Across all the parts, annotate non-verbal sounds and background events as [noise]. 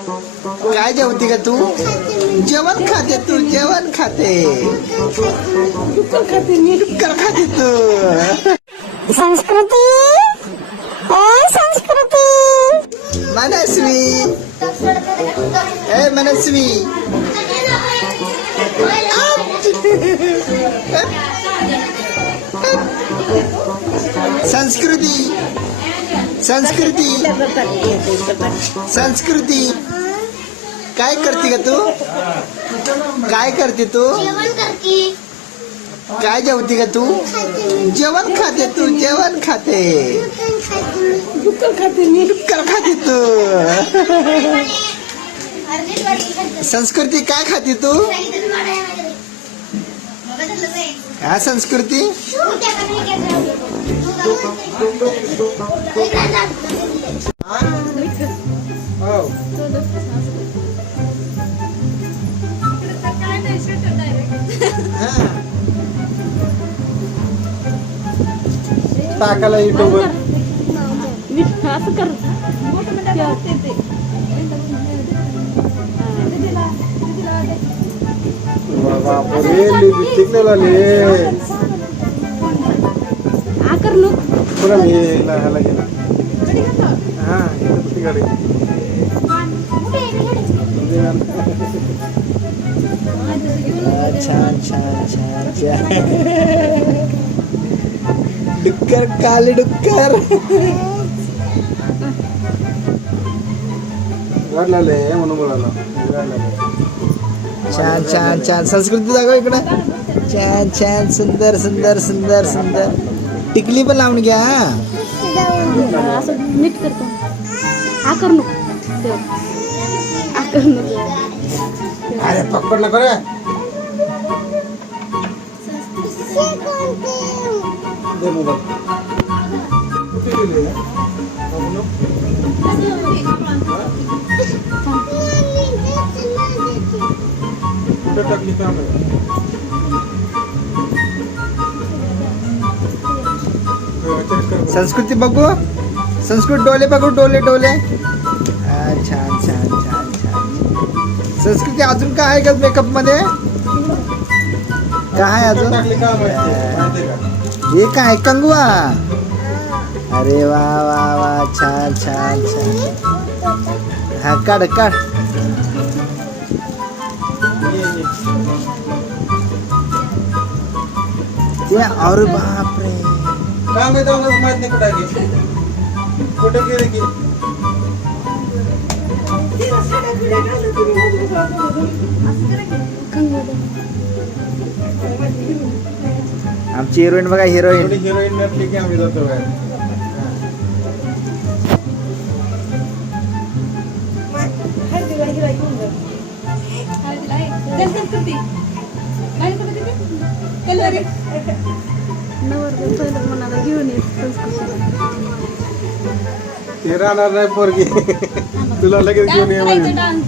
काय जेवते का तू जेवण खाते तू जेवण खाते डुक्कर खाते मी डुक्कर खाते तू संस्कृती ए संस्कृती मनस्वी ए मनस्वी संस्कृती संस्कृती. संस्कृती. काय करते का तू? काय करते तू? जेवण करते. काय जेवते का तू? जेवण खाते तू जेवण खाते. डुक्कर खाते. मी. डुक्कर खाते तू. संस्कृती काय खाते तू? हा संस्कृती? टाकायला युट्यूबवर असं कर बापरे लिपस्टिक लावली. ಪುರಲು ಪುರಲ್ ಇಲ್ಲ ಎಲ್ಲ ಇಲ್ಲ ಹಾಂ ಗಾಡಿ छान छान छान छान डुक्कर काले डुक्कर छान छान छान संस्कृती दाखव इकडे छान छान सुंदर सुंदर सुंदर सुंदर टिकली पण लावून घ्या. असं नीट करतो आकर नको आकर नको अरे पकडलं कुठे टाकली काम संस्कृती बघू संस्कृत डोले बघू डोले डोले। छान छान छान छान संस्कृती अजून काय आहे का मेकअप मध्ये? काय अजून? का हे काय, कंगवा? अरे वा वा वा, छान छान छान। हा, काढ काढ। और अरे बापरे काय माहिती आम्हाला माहीत नाही कुठे गेली कुठे गेली की आमची हिरोईन बघा हिरोईन हिरोईन नटली की आम्ही जातो बाहेर. नवर पहिलं मनाला घेऊन ये संस्कृती ते राहणार नाही पोरगी. तुला लगेच घेऊन ये म्हणून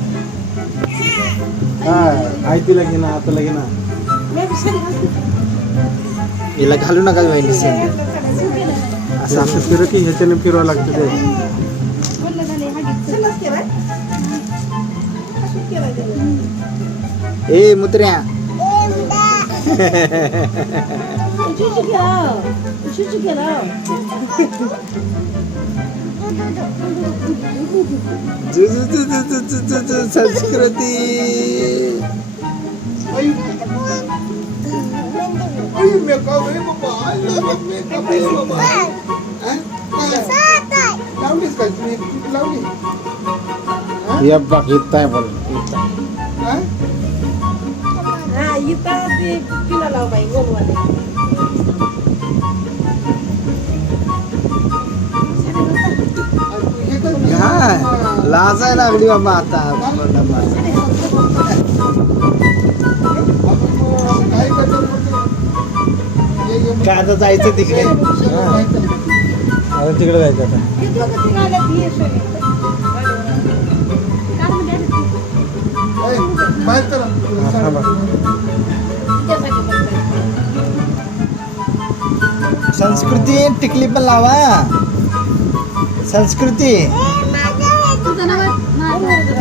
हा आई तिला घे ना आता घे ना. हिला घालू नका बहिणी असं असं फिरत की ह्याच्याने फिरवावं लागतं ते. ए मुत्र्या. [laughs] should you go? Should you get out? సంస్కృతి అబ్బా కీర్తా బోల్ కీర్తా Ah, you can't be pillow by one one. लाजायला लागली बाबा आता. काय आता जायचं तिकडे? अरे तिकडे जायचं आता. संस्कृती टिकली पण लावा. संस्कृती.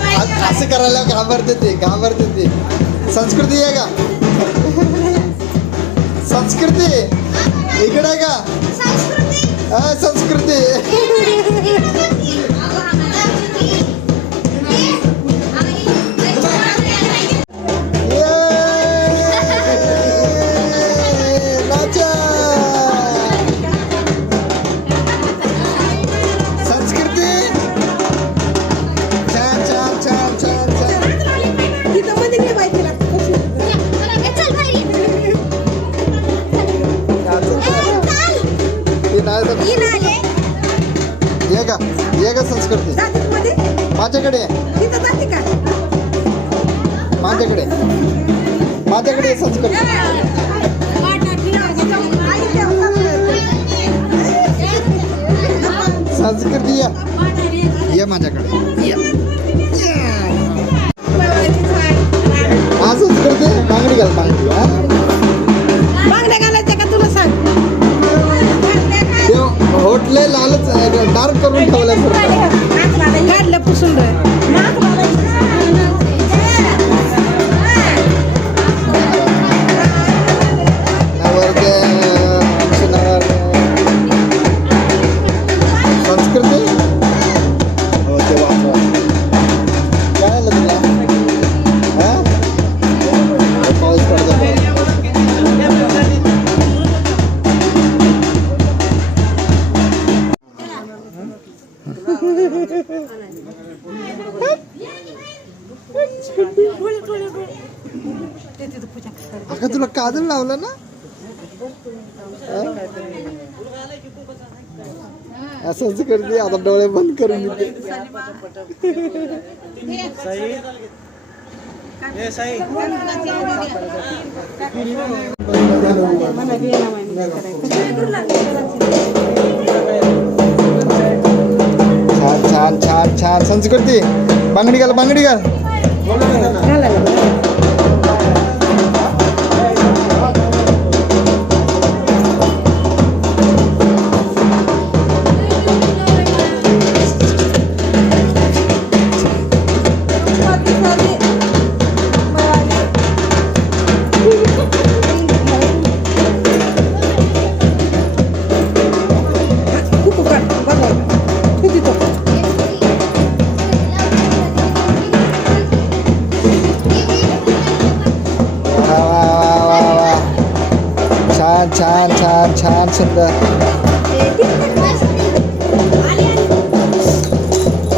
असं करायला घाबरते ते घाबरते ते. संस्कृती आहे का? संस्कृती? इकडे आहे का? संस्कृती. [laughs] माझ्याकडे. माझ्याकडे माझ्याकडे संस्कृती संस्कृती या ये. माझ्याकडे. ये. हा संस्कृती बांगडी घाल बांगडी हा. ते होटले लालच डार्क करून ठेवलं খুব সুন্দর अगं तुला काजल लावलं ना? असंच करते आता डोळे बंद करून साई छान छान छान छान. संस्कृती बांगडी घाल बांगडी घाल. mentioned